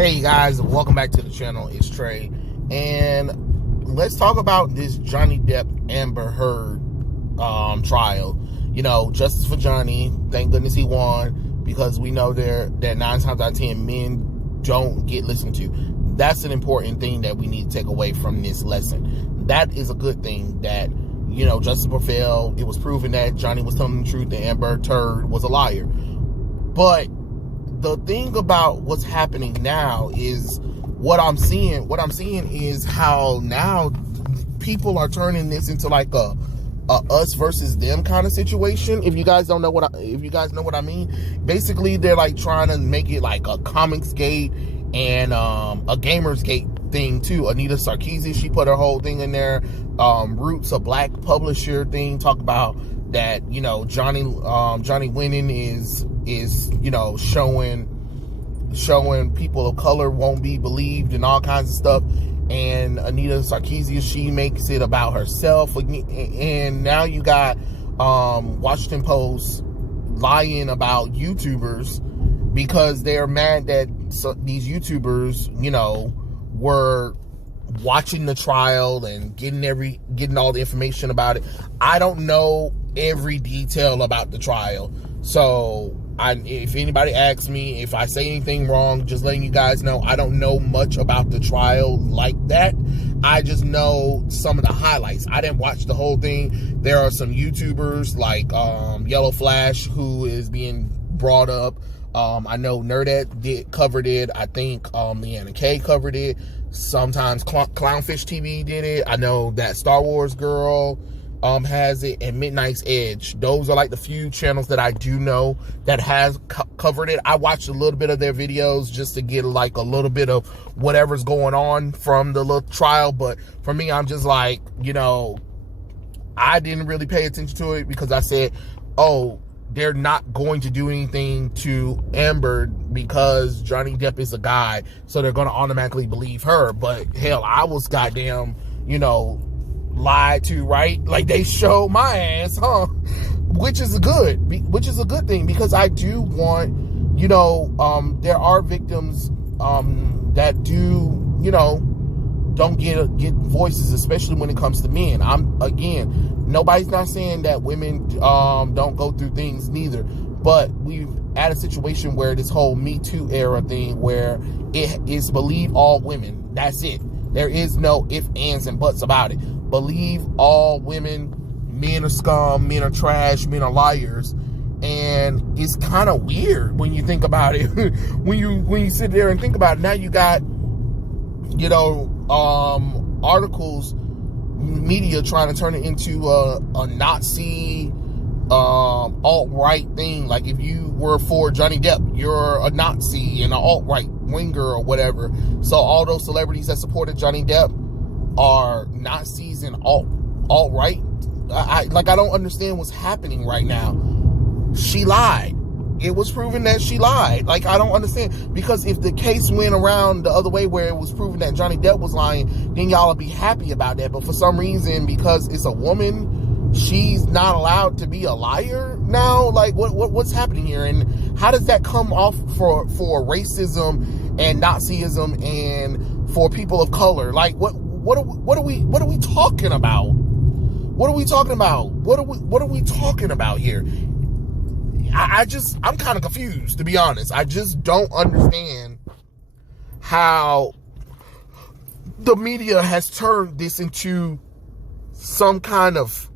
Hey guys, welcome back to the channel. It's Trey, and let's talk about this Johnny Depp Amber Heard trial. You know, justice for Johnny. Thank goodness he won, because we know that 9 times out of 10 men don't get listened to. That's an important thing that we need to take away from this lesson. That is a good thing that, you know, justice prevailed. It was proven that Johnny was telling the truth and Amber Heard was a liar. But the thing about what's happening now is what I'm seeing is how now people are turning this into like a us versus them kind of situation. If you guys don't know if you guys know what I mean, basically they're like trying to make it like a comics gate and a gamers gate thing too. Anita Sarkeesian, she put her whole thing in there. Roots, a black publisher thing, talk about that, you know, Johnny winning is you know, showing people of color won't be believed and all kinds of stuff. And Anita Sarkeesian, she makes it about herself. And now you got Washington Post lying about YouTubers because they're mad that these YouTubers, you know, were watching the trial and getting all the information about it. I don't know every detail about the trial, so if anybody asks me if I say anything wrong, just letting you guys know, I don't know much about the trial like that. I just know some of the highlights. I didn't watch the whole thing. There are some YouTubers like Yellow Flash who is being brought up. I know Nerdette covered it. I think Leanna K covered it. Sometimes Clownfish TV did it. I know that Star Wars Girl has it, and Midnight's Edge. Those are like the few channels that I do know that has covered it. I watched a little bit of their videos just to get like a little bit of whatever's going on from the little trial. But for me, I'm just like, you know, I didn't really pay attention to it because I said, oh, they're not going to do anything to Amber because Johnny Depp is a guy, so they're going to automatically believe her. But hell, I was goddamn, you know, lied to, right? Like, they showed my ass, huh? Which is a good thing, because I do want, you know, there are victims that do, you know, don't get voices, especially when it comes to men. Nobody's not saying that women don't go through things neither, but we've at a situation where this whole Me Too era thing, where it is believe all women. That's it. There is no ifs, ands, and buts about it. Believe all women. Men are scum, men are trash, men are liars. And it's kind of weird when you think about it. when you sit there and think about it. Now you got, you know, articles, media trying to turn it into a Nazi alt-right thing. Like, if you were for Johnny Depp, you're a Nazi and an alt-right winger or whatever. So all those celebrities that supported Johnny Depp are Nazis and alt-right. I don't understand what's happening right now. She lied. It was proven that she lied. Like, I don't understand, because if the case went around the other way where it was proven that Johnny Depp was lying, then y'all would be happy about that. But for some reason, because it's a woman, she's not allowed to be a liar now. Like, what's happening here? And how does that come off for racism and Nazism and for people of color? Like, what are we talking about? What are we talking about? What are we talking about here? I'm kind of confused, to be honest. I just don't understand how the media has turned this into some kind of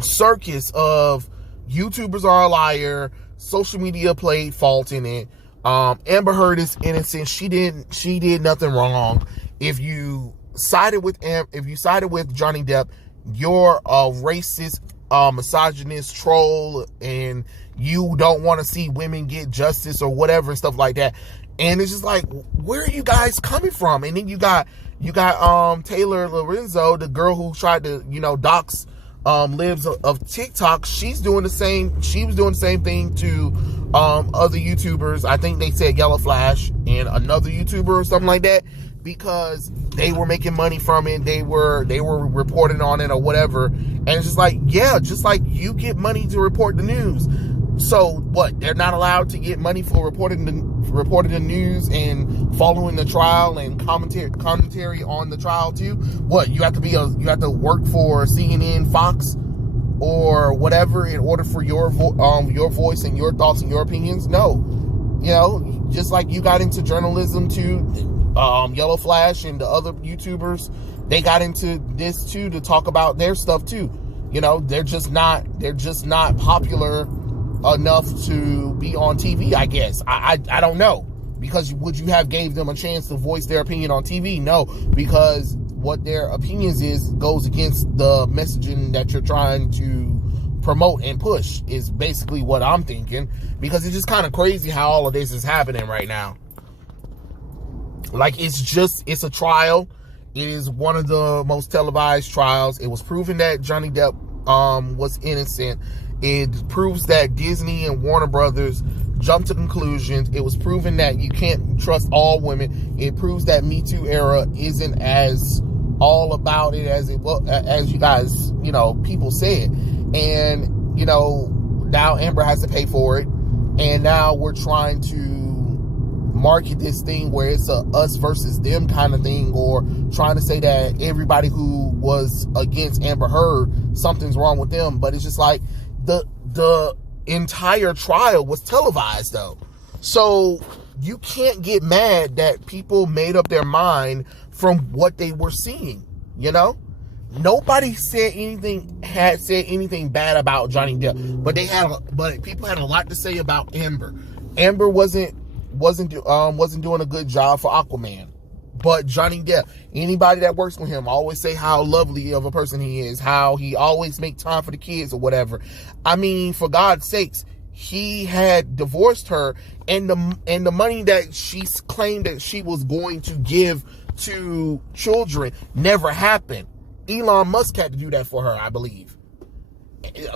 circus of YouTubers are a liar, social media played fault in it. Amber Heard is innocent. She did nothing wrong. If you sided with Johnny Depp, you're a racist, misogynist troll, and you don't want to see women get justice or whatever and stuff like that. And it's just like, where are you guys coming from? And then you got Taylor Lorenzo, the girl who tried to, you know, dox Libs of TikTok. She was doing the same thing to other YouTubers. I think they said Yellow Flash and another YouTuber or something like that, because they were making money from it. They were reporting on it or whatever. And it's just like, yeah, just like you get money to report the news, So what? They're not allowed to get money for reporting the news and following the trial and commentary on the trial too. What? You have to work for CNN, Fox, or whatever in order for your voice and your thoughts and your opinions? No. Just like you got into journalism too, Yellow Flash and the other YouTubers, they got into this too to talk about their stuff too. They're just not popular enough to be on TV, I guess. I don't know. Because would you have gave them a chance to voice their opinion on TV? No, because what their opinions goes against the messaging that you're trying to promote and push, is basically what I'm thinking. Because it's just kind of crazy how all of this is happening right now. Like, it's a trial. It is one of the most televised trials. It was proven that Johnny Depp was innocent. It proves that Disney and Warner Brothers jumped to conclusions. It was proven that you can't trust all women. It proves that Me Too era isn't as all about it as you guys, people said. And, now Amber has to pay for it. And now we're trying to market this thing where it's a us versus them kind of thing, or trying to say that everybody who was against Amber Heard, something's wrong with them. But it's just like the entire trial was televised though. So you can't get mad that people made up their mind from what they were seeing, Nobody had said anything bad about Johnny Depp, but people had a lot to say about Amber. Amber wasn't doing a good job for Aquaman. But Johnny Depp, anybody that works with him always say how lovely of a person he is, how he always make time for the kids or whatever. I mean, for God's sakes, he had divorced her, and the money that she claimed that she was going to give to children never happened. Elon Musk had to do that for her, I believe.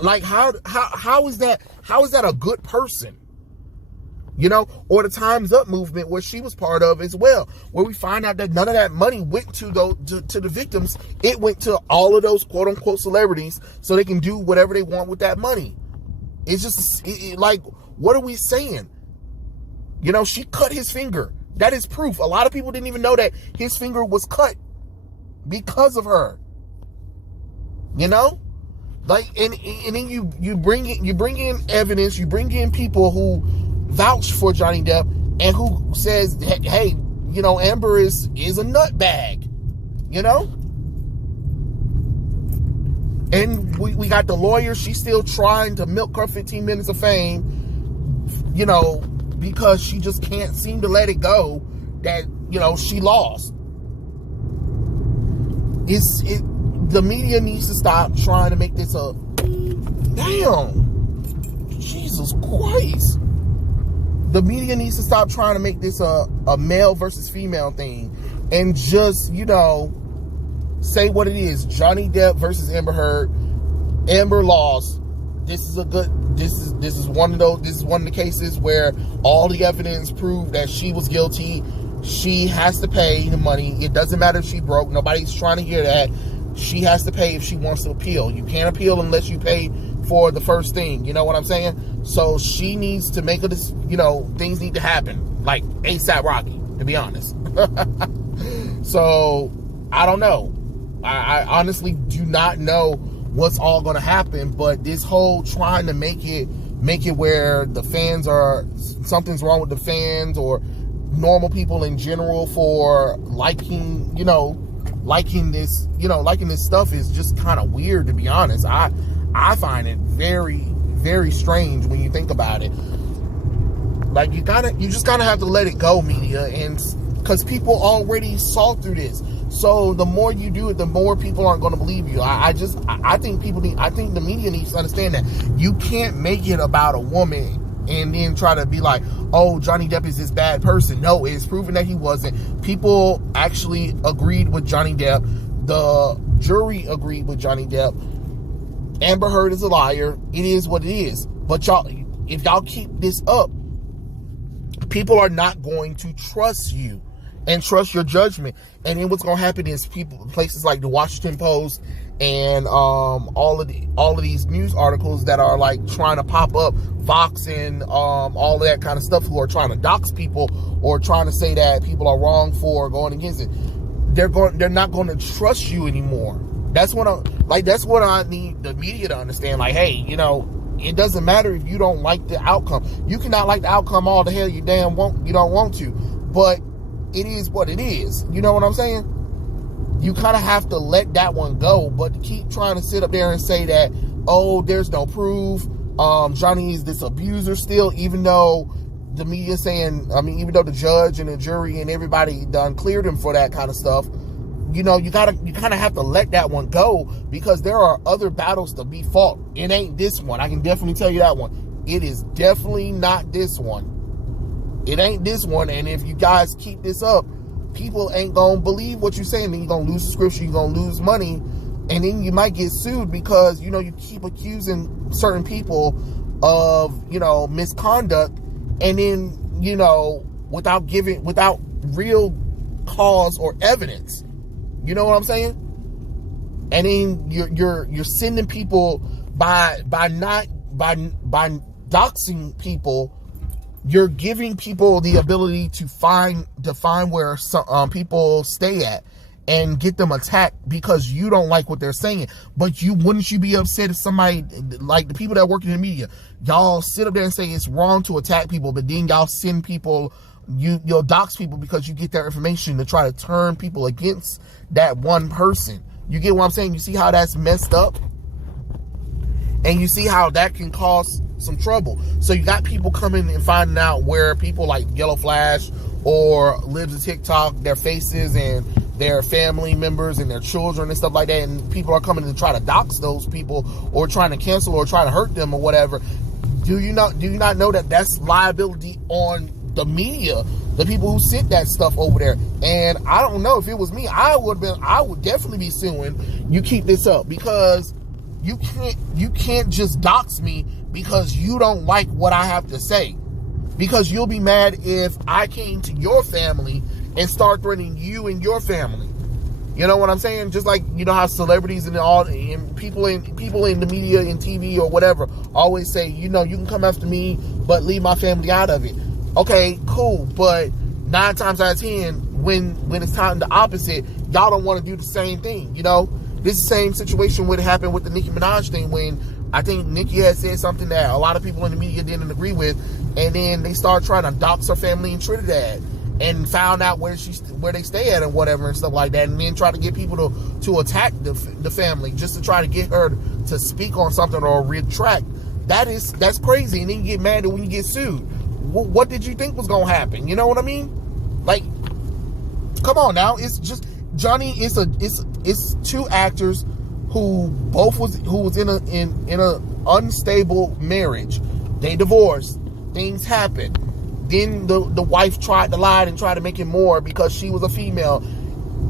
Like, how is that a good person? Or the Time's Up movement, where she was part of as well, where we find out that none of that money went to the victims. It went to all of those quote unquote celebrities so they can do whatever they want with that money. It's just like, what are we saying? She cut his finger. That is proof. A lot of people didn't even know that his finger was cut because of her. Like, and then you bring in evidence, you bring in people who vouch for Johnny Depp and who says, hey, Amber is a nutbag, and we got the lawyer. She's still trying to milk her 15 minutes of fame, because she just can't seem to let it go that, she lost. The media needs to stop trying to make this Jesus Christ. The media needs to stop trying to make this a male versus female thing, and just, say what it is. Johnny Depp versus Amber Heard. Amber lost. This is one of the cases where all the evidence proved that she was guilty. She has to pay the money. It doesn't matter if she broke. Nobody's trying to hear that. She has to pay if she wants to appeal. You can't appeal unless you pay for the first thing. You know what I'm saying? So she needs to make this, things need to happen. Like ASAP Rocky, to be honest. So, I don't know. I honestly do not know what's all going to happen, but this whole trying to make it where the fans something's wrong with the fans or normal people in general for liking this stuff is just kind of weird, to be honest. I find it very, very strange when you think about it. Like, you just gotta have to let it go, media, and because people already saw through this. So the more you do it, the more people aren't going to believe you. I think the media needs to understand that you can't make it about a woman and then try to be like, oh, Johnny Depp is this bad person. No, it's proven that he wasn't. People actually agreed with Johnny Depp. The jury agreed with Johnny Depp. Amber Heard is a liar. It is what it is. But if y'all keep this up, people are not going to trust you. and trust your judgment. And then what's going to happen is places like the Washington Post and all of these news articles that are like trying to pop up, Fox and all of that kind of stuff, who are trying to dox people or trying to say that people are wrong for going against it. They're not going to trust you anymore. That's what I need the media to understand. Like, hey, you know, it doesn't matter if you don't like the outcome. You cannot like the outcome all the hell you don't want to, but it is what it is. You know what I'm saying? You kind of have to let that one go, but to keep trying to sit up there and say that, oh, there's no proof, Johnny is this abuser still, even though the media saying, even though the judge and the jury and everybody done cleared him for that kind of stuff, you know, you kind of have to let that one go, because there are other battles to be fought. It ain't this one. I can definitely tell you that one. It is definitely not this one. It ain't this one. And if you guys keep this up, people ain't gonna believe what you're saying. Then you're gonna lose subscription, you're gonna lose money, and then you might get sued because, you know, you keep accusing certain people of, you know, misconduct, and then, you know, without real cause or evidence. You know what I'm saying? And then you're sending people by doxing people. You're giving people the ability to find where some people stay at and get them attacked because you don't like what they're saying. But wouldn't you be upset if somebody, like the people that work in the media, y'all sit up there and say it's wrong to attack people, but then y'all send people, you'll dox people because you get their information to try to turn people against that one person. You get what I'm saying? You see how that's messed up? And you see how that can cause some trouble. So you got people coming and finding out where people like Yellow Flash or Lives of TikTok, their faces and their family members and their children and stuff like that, and people are coming to try to dox those people or trying to cancel or trying to hurt them or whatever. Do you not know that that's liability on the media, the people who sent that stuff over there? And I don't know, if it was me, I would definitely be suing. You keep this up, because you can't just dox me because you don't like what I have to say. Because you'll be mad if I came to your family and start threatening you and your family. You know what I'm saying? Just like, you know how celebrities and people in the media and TV or whatever always say, you know, you can come after me, but leave my family out of it. Okay, cool, but 9 times out of 10, when it's time the opposite, y'all don't want to do the same thing. You know, this is the same situation would happen with the Nicki Minaj thing, when I think Nicki had said something that a lot of people in the media didn't agree with, and then they started trying to dox her family in Trinidad and found out where they stay at and whatever and stuff like that, and then try to get people to attack the family just to try to get her to speak on something or retract. That's crazy. And then you get mad when you get sued. What did you think was gonna happen? You know what I mean? Like, come on now. It's just Johnny. It's two actors who was in a unstable marriage. They divorced. Things happened. Then the wife tried to lie and try to make it more because she was a female.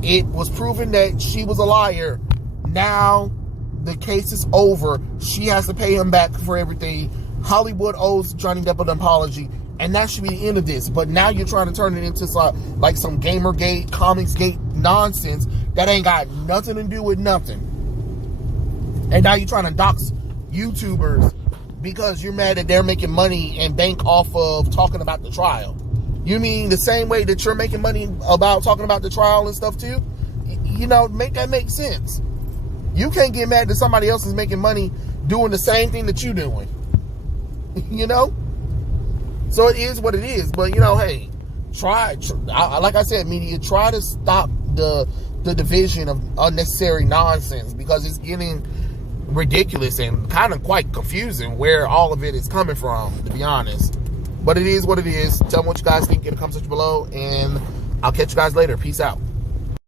It was proven that she was a liar. Now the case is over. She has to pay him back for everything. Hollywood owes Johnny Depp an apology, and that should be the end of this. But now you're trying to turn it into like some Gamergate, Comicsgate nonsense that ain't got nothing to do with nothing. And now you're trying to dox YouTubers because you're mad that they're making money and bank off of talking about the trial. You mean the same way that you're making money about talking about the trial and stuff too? You know, make sense. You can't get mad that somebody else is making money doing the same thing that you're doing. You know? So it is what it is. But, you know, hey, try like I said, media, try to stop the division of unnecessary nonsense, because it's getting ridiculous and kind of quite confusing where all of it is coming from, to be honest. But it is what it is. Tell me what you guys think in the comment section below, and I'll catch you guys later. Peace out.